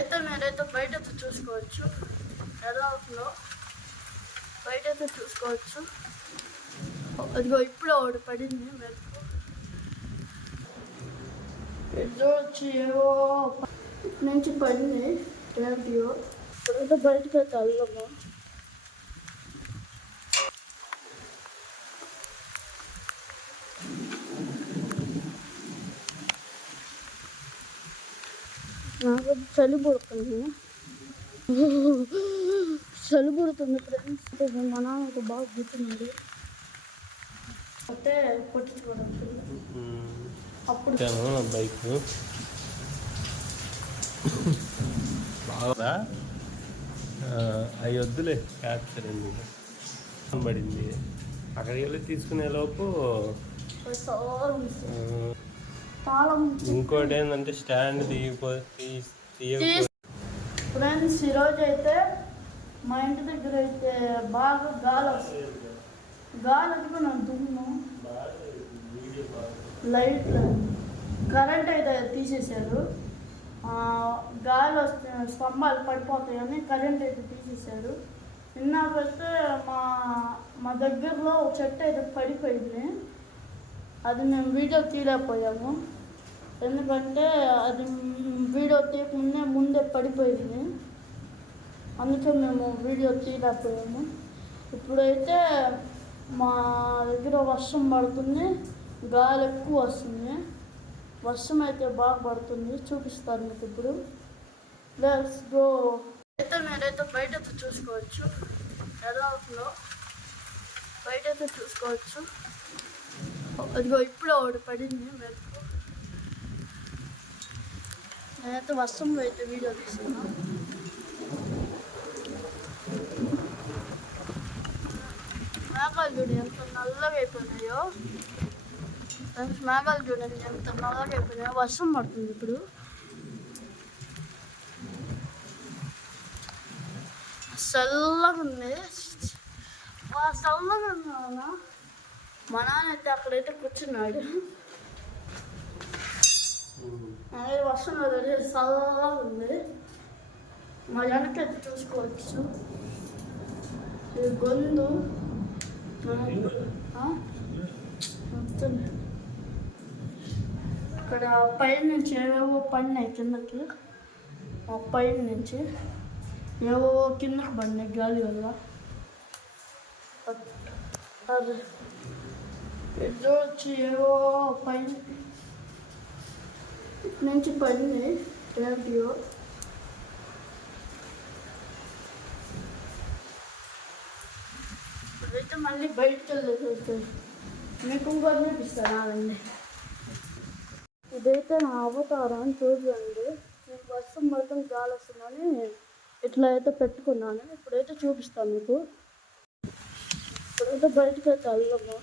అయితే మీరైతే బయట చూసుకోవచ్చు ఎలా ఉందో, బయట అయితే చూసుకోవచ్చు. అదిగో ఇప్పుడు ఒకటి పడింది మెరుపు. ఎన్నో వచ్చి ఏవో నుంచి పడింది రేడియో. ఇప్పుడైతే బయటకు అయితే వెళ్దాము. నాకు చలి పుడుతుంది, చలి పుడుతుంది ఫ్రెండ్స్. మా నాన్నకు బాగా గుర్తున్నాడు అంటే కొట్టించుకోవడానికి అప్పుడు బైక్ బాగా అవి వద్దులే క్యాప్చర్ పడింది. అక్కడికి వెళ్ళి తీసుకునే లోపు ఇంకోటి ఏంటంటే స్టాండ్ ఫ్రెండ్స్ ఈరోజు అయితే మా ఇంటి దగ్గర అయితే బాగా గాలి వస్తుంది. గాలి అందుకున్నా దుమ్ము, లైట్లు, కరెంట్ అయితే తీసేశారు. గాలి వస్తే స్తంభాలు పడిపోతాయని కరెంట్ అయితే తీసేశారు. నిన్నైతే మా దగ్గరలో చెట్టు అయితే పడిపోయింది. అది మేము వీడియో తీయలేకపోయాము, ఎందుకంటే అది వీడియో తీయకుండా ముందే పడిపోయింది. అందుకే మేము వీడియో తీయలేకపోయాము. ఇప్పుడైతే మా దగ్గర వర్షం పడుతుంది, గాలి ఎక్కువ వస్తుంది. వర్షం అయితే బాగా పడుతుంది, చూపిస్తాను మీకు ఇప్పుడు. Let's go. అయితే మీరైతే బయట చూసుకోవచ్చు ఎలా ఉందో, బయట అయితే చూసుకోవచ్చు. అదిగో ఇప్పుడు ఒకటి పడింది మెరుపు. నేనైతే వర్షంలో అయితే వీడియో తీసుకున్నాను. మేఘాలు చూడండి ఎంత నల్లగా అయిపోయినాయో. మేఘాలు చూడండి ఎంత నల్లగా అయిపోయినాయో. వర్షం పడుతుంది ఇప్పుడు. చల్లగా ఉంది, చల్లగా ఉన్నా. మా నాన్న అయితే అక్కడైతే కూర్చున్నాడు. అదే వర్షం చల్లగా ఉంది. మా వెనకైతే చూసుకోవచ్చు గొంతు మొత్తం. ఇక్కడ పైన నుంచి ఏవేవో పడినాయి కిందకి. ఆ పైన నుంచి ఏవో కిందకి పడినాయి గాలి వల్ల. అది ఏదో వచ్చి ఏవో పైన నుంచి పడినాయి రేడియో. ఇప్పుడైతే మళ్ళీ బయటకు వెళ్ళేసి మీకు ఇంకోటి చూపిస్తాను ఆగండి. ఇదైతే నా అవతారం చూడండి. నేను వర్షం పడతాం గాలి వస్తుందని ఇట్లా అయితే పెట్టుకున్నాను. ఇప్పుడైతే చూపిస్తాను మీకు. ఇప్పుడైతే బయటకు అయితే వెళ్దాము.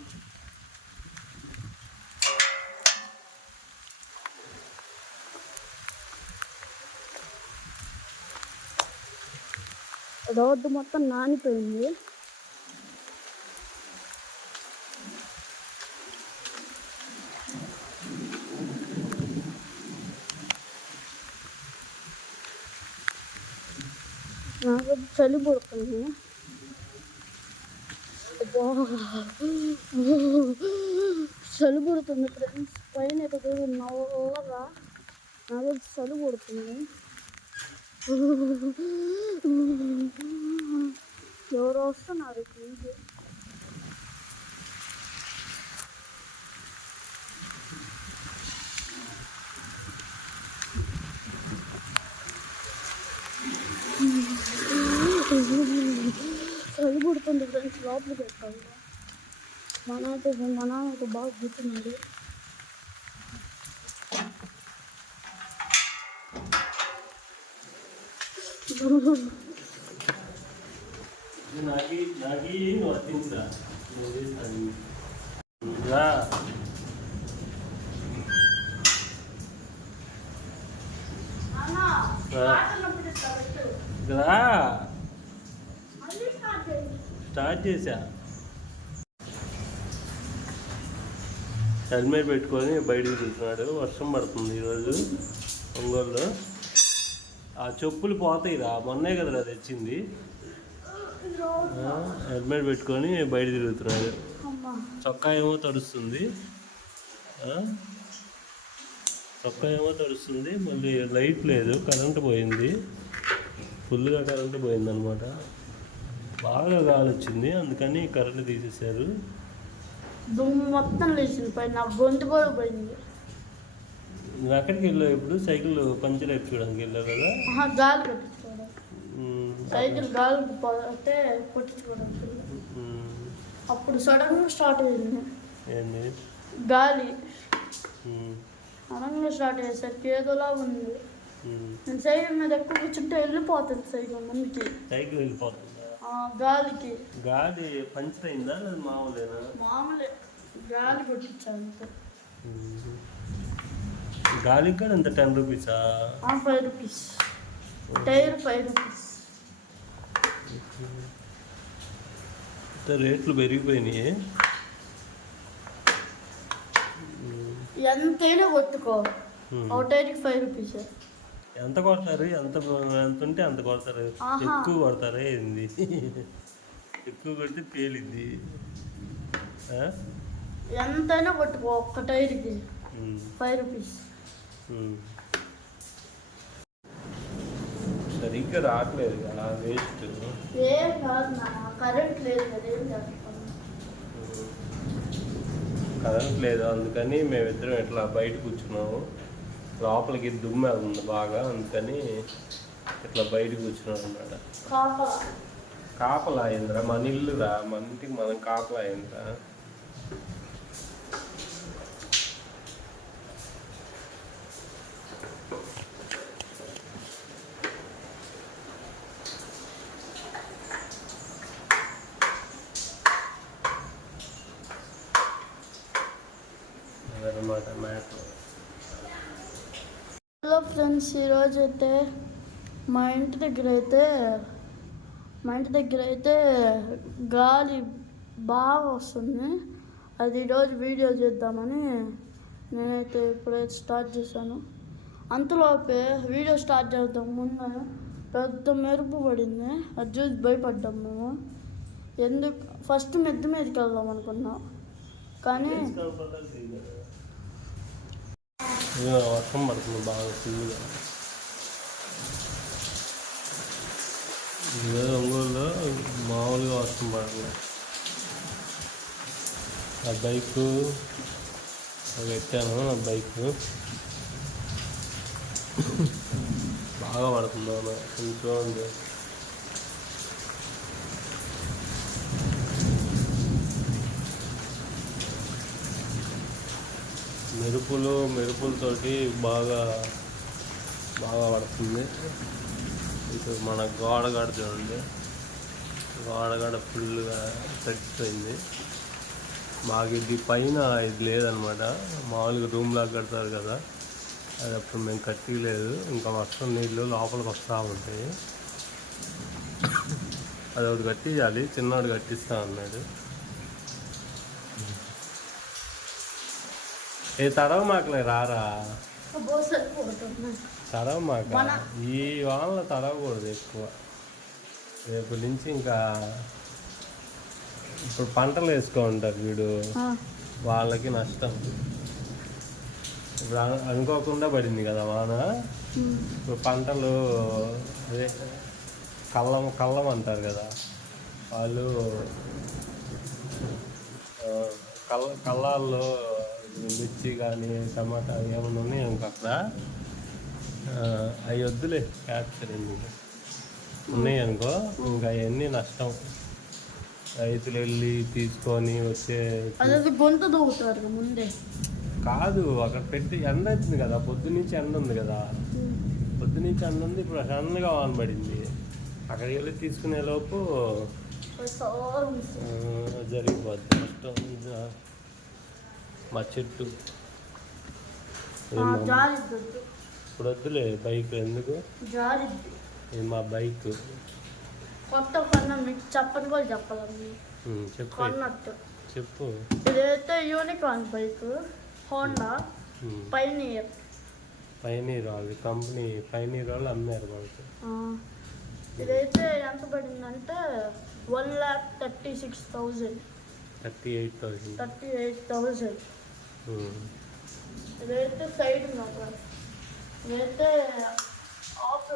రోడ్డు మొత్తం నానిపోయింది. నాకు చలి పుడుతుంది, చలి పుడుతుంది ఫ్రెండ్స్. పైన అయితే నల్లగా నాకు చలి పుడుతుంది. ఎవరు వస్తున్నారు ప్లీజ్. చలి పుడుతుంది ఫ్రెండ్స్. లోపలికి వెళ్తాను. మా నాన్నకు బాగా గుర్తున్నాడు. స్టార్ట్ చేసా. హెల్మెట్ పెట్టుకొని బయటకు తిరుగుతున్నాడు. వర్షం పడుతుంది ఈరోజు ఒంగోలులో. ఆ చెప్పులు పోతాయిరా, మొన్నే కదరా తెచ్చింది. హెల్మెట్ పెట్టుకొని బయట తిరుగుతున్నాడు. చొక్కా ఏమో తడుస్తుంది, చొక్కా ఏమో తడుస్తుంది. మళ్ళీ లైట్ లేదు, కరెంటు పోయింది, ఫుల్గా కరెంటు పోయింది అనమాట. బాగా గాలి వచ్చింది, అందుకని కరెంటు తీసేశారు. దుమ్ము మొత్తం లేచింది పైన, నా గొంతు కూడా పోయింది. నువ్వు ఎక్కడికి వెళ్ళావు ఇప్పుడు? సైకిల్ పంచర్ ఎక్కడానికి వెళ్ళావు కదా? గాలి కొట్టించుకోవడం, సైకిల్ గాలి పోతే కొట్టించుకోవడానికి. అప్పుడు సడన్గా స్టార్ట్ అయింది ఏంది గాలి, సడన్గా స్టార్ట్ అయ్యేసరికి ఏదోలా ఉంది. నేను సైకిల్ మీద ఎక్కువ కూర్చుంటే వెళ్ళిపోతుంది సైకిల్ ముందుకి. సైకిల్ వెళ్ళిపోతుందా గాలికి? గాలి పంచర్ అయిందా లేదా మామూలేనా? మామూలే, గాలి కొట్టించాను. గాలికి కూడా ఎంత 10 రూపీసా? 5 రూపీస్, టైర్ 5 రూపీస్. రేట్లు పెరిగిపోయినాయి. ఎంతైనా కొట్టుకో, ఒక టైర్కి 5 రూపీస్. ఎంత కొడతారు? ఎంత ఉంటే అంత కొడతారు. ఎక్కువ కొడతారా ఏంది? ఎక్కువ కొడితే పేలింది. ఎంతైనా కొట్టుకో, ఒక్క టైర్కి 5 రూపీస్. సరిగ్గా రావట్లేదు కదా, వేస్ట్. ఏం కాదు నా, కరెంట్ లేదు కదా, ఏం చేస్తాను. కరెంట్ లేదు, అందుకని మేమిద్దరం ఇట్లా బయట కూర్చున్నాము. లోపలికి దుమ్మె ఉంది బాగా, అందుకని ఇట్లా బయట కూర్చున్నాం అన్నమాట. కాపలా అయిందిరా, మన ఇల్లురా, మన ఇంటికి మనం కాపలా అయిందిరా. అదనమాట మ్యాటర్. హలో ఫ్రెండ్స్, ఈరోజు అయితే మా ఇంటి దగ్గర అయితే గాలి బాగా వస్తుంది. అది ఈరోజు వీడియో చేద్దామని నేనైతే ఇప్పుడైతే స్టార్ట్ చేశాను. అంతలోపే వీడియో స్టార్ట్ చేద్దాం ముందు పెద్ద మెరుపు పడింది. అది చూసి భయపడ్డాం మేము. ఎందుకు ఫస్ట్ మిద్దె మీదకి వెళ్దాం అనుకున్నాం, కానీ వర్షం పడుతుంది బాగా ఫుల్గా. ఇదే ఒంగోలులో మామూలుగా వర్షం పడుతుంది. ఆ బైకు పెట్టాను, ఆ బైక్ బాగా పడుతుంది కొంచెం. మెరుపులతోటి బాగా పడుతుంది. ఇప్పుడు మన గోడగడ చూడండి, గోడగడ ఫుల్గా తగ్గిపోయింది బాగా. ఇది పైన ఇది లేదనమాట, మామూలుగా రూమ్ లాగా కడతారు కదా, అది అప్పుడు మేము కట్టలేదు. ఇంకా వర్షం నీళ్ళు లోపలికి వస్తూ ఉంటాయి. అది ఒకటి కట్టించాలి, చిన్నవాడు కట్టిస్తా అన్నాడు. ఏ తడవ మాకులే రారా, తడవ మాక. ఈ వానలో తడవకూడదు ఎక్కువ. రేపు నుంచి ఇంకా ఇప్పుడు పంటలు వేసుకో ఉంటారు వీడు, వాళ్ళకి నష్టం. ఇప్పుడు అనుకోకుండా పడింది కదా వాన. ఇప్పుడు పంటలు అదే కళ్ళం అంటారు కదా, వాళ్ళు కళ్ళాల్లో మిర్చి కానీ టమాటా ఏమైనా ఉన్నాయి ఇంకక్కడ, అవి వద్దులే క్యాప్చర్ ఎందుకు ఉన్నాయి అనుకో, ఇంకా అవన్నీ నష్టం. రైతులు వెళ్ళి తీసుకొని వచ్చే గొంత దూకుతారు ముందే కాదు, అక్కడ పెట్టి ఎండ వచ్చింది కదా, పొద్దునుంచి ఎండ ఉంది కదా, పొద్దునుంచి ఎండ ఉంది. ఇప్పుడు సడన్గా వాన పడింది, అక్కడికి వెళ్ళి తీసుకునే లోపు జరిగిపోద్ది నష్టం. మా చెట్టు ఇప్పుడు వద్దులే, బైక్ ఎందుకు, మా బైక్ కొత్త కొన్నా మీకు చెప్పని కూడా చెప్పాలి. కొన్నట్టు చెప్పు. ఇదైతే unicorn bike, Honda pioneer. Pioneer అది కంపెనీ పైనీర్ వాళ్ళు అమ్మారు మనకి. ఇదైతే ఎంత పడిందంటే 1,36,000. 38,000. 38,000. ఇదైతే సైడ్ నాకు ఇదైతే ఆఫ్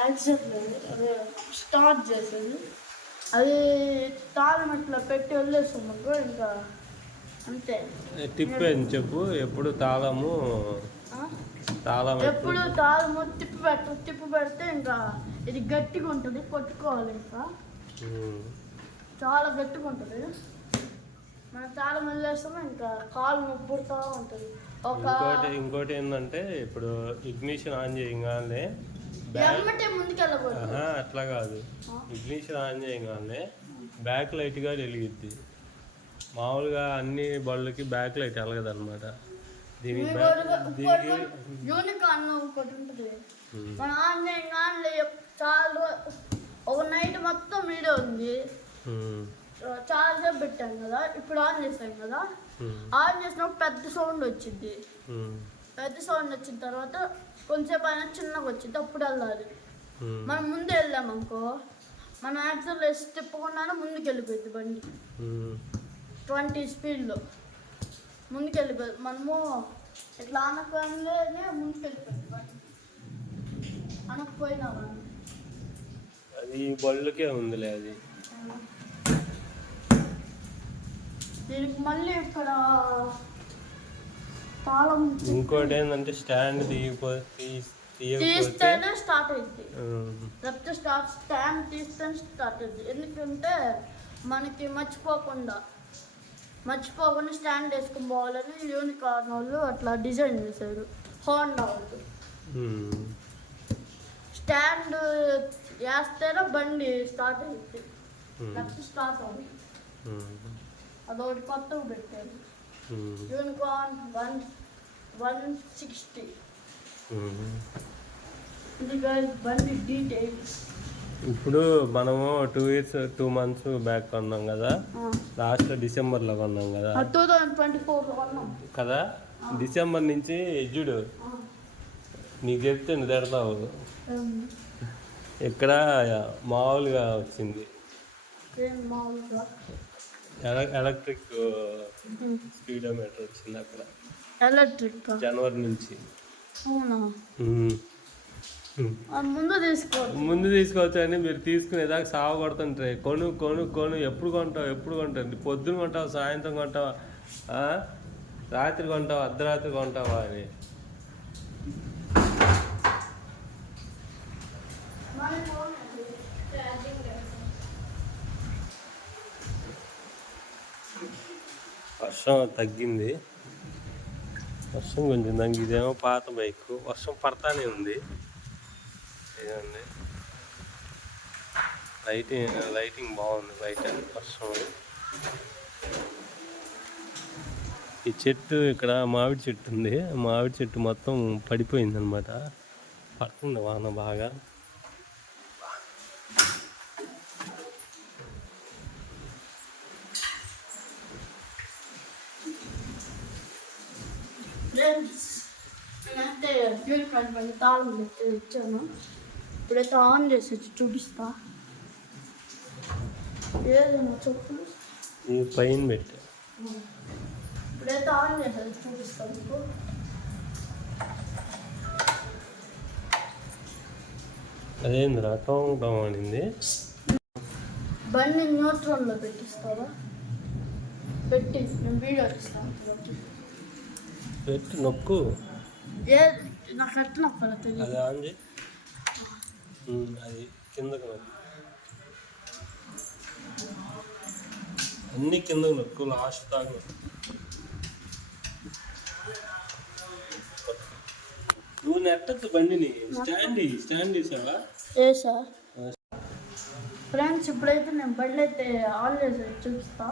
యాక్సిడెంట్ అదే స్టార్ట్ చేసేది. అది తాళం అట్లా పెట్టి వదిలేస్తాము ఇంకా అంతే. టిప్ అని చెప్పు. ఎప్పుడు తాళము ఎప్పుడు తాళము తిప్పి పెడితే ఇంకా ఇది గట్టిగా ఉంటుంది, కొట్టుకోవాలి. ఇంకా చాలా గట్టిగా ఉంటుంది. మనం తాళం వదిలేస్తాము ఇంకా కాలు నొప్పుడుతూ ఉంటుంది. ఇంకోటి ఏంటంటే ఇప్పుడు ఇగ్నిషన్ ఆన్ చేయగానే ముందుకెళ్ళకూడదు. అట్లా కాదు, ఇగ్నిషన్ ఆన్ చేయగానే బ్యాక్ లైట్గా వెలిగిద్ది. మామూలుగా అన్ని బళ్ళకి బ్యాక్ లైట్ వెలగదు అనమాట. దీనికి యూనికాన్ ఒకటి ఉంటుంది. మనం ఆన్ చేయగానే చాలా ఒక నైట్ మొత్తం వీడియో ఉంది. చాలా సేపు పెట్టాం కదా, ఇప్పుడు ఆన్ చేసాం కదా. ఆన్ చేసినప్పుడు పెద్ద సౌండ్ వచ్చింది. పెద్ద సౌండ్ వచ్చిన తర్వాత కొంచెంసేపు అయినా చిన్నగా వచ్చింది, అప్పుడు వెళ్ళాలి. మనం ముందే వెళ్ళామనుకో మనం యాక్సిడెంట్ వేసి తిప్పకుండానే ముందుకు వెళ్ళిపోయింది బండి. 20 స్పీడ్లో ముందుకు వెళ్ళిపోయింది. మనము ఇట్లా అనగానే ముందుకు వెళ్ళిపోయింది బండి. అనకపోయినా అది బళ్ళకే ఉందిలే. అది దీనికి మళ్ళీ ఇక్కడ తాళం. ఇంకోటి ఏంటంటే స్టాండ్ తీస్తేనే స్టార్ట్ అయింది. లేకపోతే స్టాండ్ తీస్తేనే స్టార్ట్ అయింది. ఎందుకంటే మనకి మర్చిపోకుండా స్టాండ్ వేసుకుని పోవాలని యూనికార్న్ వాళ్ళు అట్లా డిజైన్ చేశారు. హోండా వాళ్ళు స్టాండ్ వేస్తేనే బండి స్టార్ట్ అయింది, లేకపోతే స్టార్ట్ అవుతుంది. అదొకటి కొత్తగా పెట్టారు. యూనికార్న్ 160. ఇది బండి డీటెయిల్స్. ఇప్పుడు మనము 2 months బ్యాక్ కొన్నాం కదా, లాస్ట్ డిసెంబర్లో కొన్నాం కదా. 2024 కొన్నాం కదా. డిసెంబర్ నుంచి ఎజ్జుడు నీకు చెప్తే నువ్వు తిడతావు. ఇక్కడ మామూలుగా వచ్చింది, ఎలక్ట్రిక్ స్పీడోమీటర్ వచ్చింది అక్కడ. ఎలక్ట్రిక్ జనవరి నుంచి. ముందు తీసుకోవచ్చు అని మీరు తీసుకునేదాకా సాగు కొడుతుంటారు. కొను ఎప్పుడు కొంటావు పొద్దున కొంటావా, సాయంత్రం కొంటావా, రాత్రి కొంటావా, అర్ధరాత్రి కొంటావా అని. వర్షం తగ్గింది, వర్షం కొంచెం తగ్గి. ఇదేమో పాత బైక్, వర్షం పడతానే ఉంది. ఏదండి లైటింగ్ బాగుంది బయట. వర్షం ఈ చెట్టు ఇక్కడ మామిడి చెట్టు ఉంది, మామిడి చెట్టు మొత్తం పడిపోయింది అనమాట. పడుతుంది వాన బాగా. నేనైతే యూనికార్న్ బండి తాళం పెట్టి ఇచ్చాను. ఇప్పుడైతే ఆన్ చేసి చూపిస్తా. ఏదైనా చెప్పు. పైన పెట్టా. ఇప్పుడైతే ఆన్ చేసి చూపిస్తాను మీకు. అదేంద్రా టోం అనింది. బండి న్యూట్రల్లో పెట్టిస్తావా? పెట్టి నేను వీడియో తీస్తాను. పెట్టి నొక్కు. నాకు ఎట్లా నొక్కాలో తెలియదు. అది ఆన్ చేయి. అది కిందకు నొక్కు, అన్ని కిందకు నొక్కు, లాస్ట్ దాకా నొక్కు. నువ్వు నెట్టద్దు బండిని. స్టాండ్ చేసావా? వేసా. ఫ్రెండ్స్ ఇప్పుడైతే నేను బండి అయితే ఆన్ చేసి చూపిస్తా.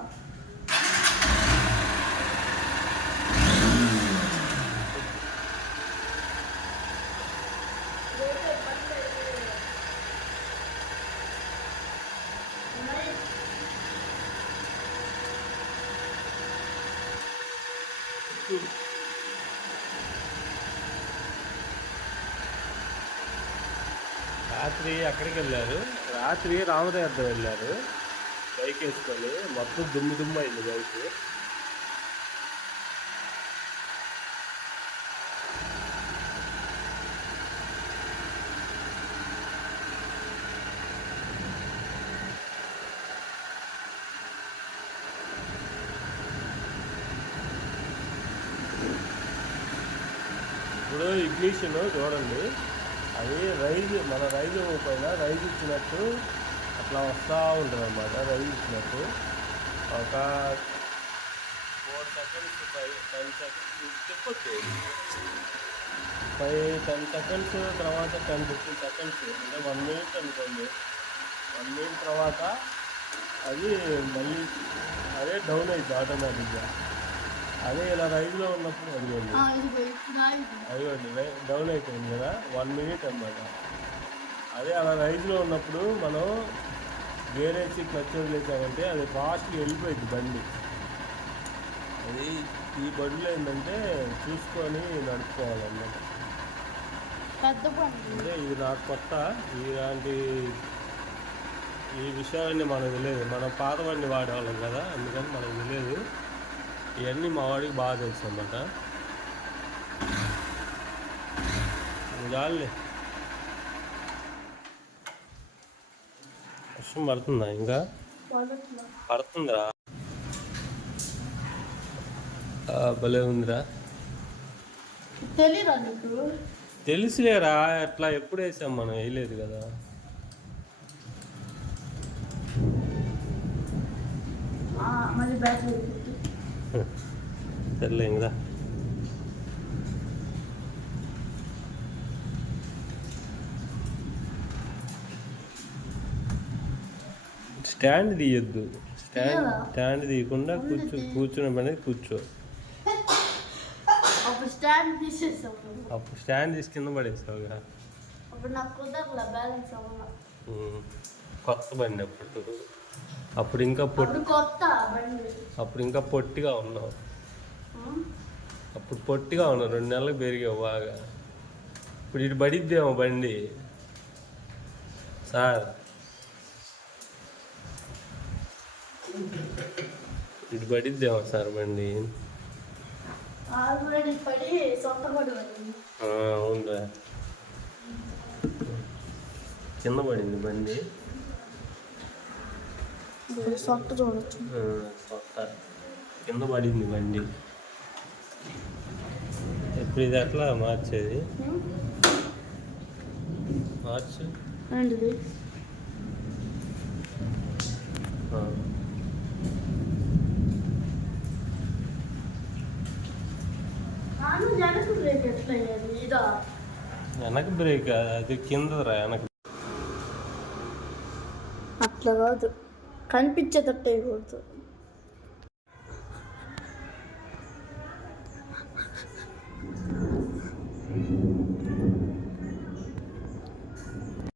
రాత్రి అక్కడికి వెళ్ళారు, రాత్రి రామతీర్థం వెళ్ళారు బైక్ వేసుకొని. మొత్తం దుమ్ము అయింది బైక్. ఇప్పుడు ఇగ్నిషన్ చూడండి, అది మన రైలు పైన రైలు ఇచ్చినట్టు అట్లా వస్తూ ఉంటుంది అన్నమాట. రైలు ఇచ్చినట్టు ఒక 4 సెకండ్స్ 10 సెకండ్స్ చెప్పొచ్చు, 10 సెకండ్స్ తర్వాత 10-15 సెకండ్స్ అంటే 1 మినిట్ అనుకోండి. 1 మినిట్ తర్వాత అది మళ్ళీ అదే డౌన్ అవుతుంది ఆటోమేటిక్గా. అదే ఇలా రైల్లో ఉన్నప్పుడు అదిగోండి డౌన్ అయిపోయింది కదా, 1 మినిట్ అన్నమాట. అదే అలా రైల్లో ఉన్నప్పుడు మనం గేర్ వేసి క్లచ్ వదిలేసామంటే అది ఫాస్ట్గా వెళ్ళిపోయింది బండి. అది ఈ బండిలో ఏంటంటే చూసుకొని నడుపుకోవాలన్నమాట. అంటే ఇది నాకు కొత్త, ఇలాంటి ఈ విషయాలన్నీ మనకు తెలియదు. మనం పాత బండి వాడేవాళ్ళం కదా, అందుకని మనకు తెలియదు. ఇవన్నీ మా వాడికి బాగా తెలుసు అన్నమాట. చాలులే. వర్షం పడుతుందా? ఇంకా పడుతుందిరా, భలే ఉందిరా. తెలుసులేరా, అట్లా ఎప్పుడు వేసాం మనం, వేయలేదు కదా. సర్లే ఇంకా స్టాండ్ తీయొద్దు, స్టాండ్ తీయకుండా కూర్చున్న పని కూర్చో. అప్పుడు స్టాండ్ తీసి కింద పడేసావుగా. కొత్త బండి అప్పుడు ఇంకా పొట్టిగా ఉన్నావు. అప్పుడు పొట్టిగా ఉన్నావు, 2 నెలలకు పెరిగావు బాగా. ఇప్పుడు ఇటు పడిద్దేమో బండి సార్, ఇటు పడిద్దేమో సార్ బండి. అవునురా, కింద పడింది బండి. చూడొచ్చు, కింద పడింది బండి. ఇప్పుడు ఇది ఎట్లా మార్చేది? మార్చు. వెనక బ్రేక్ అది కిందరా, వెనక అట్లా కాదు, కనిపించేటట్టు వేయకూడదు.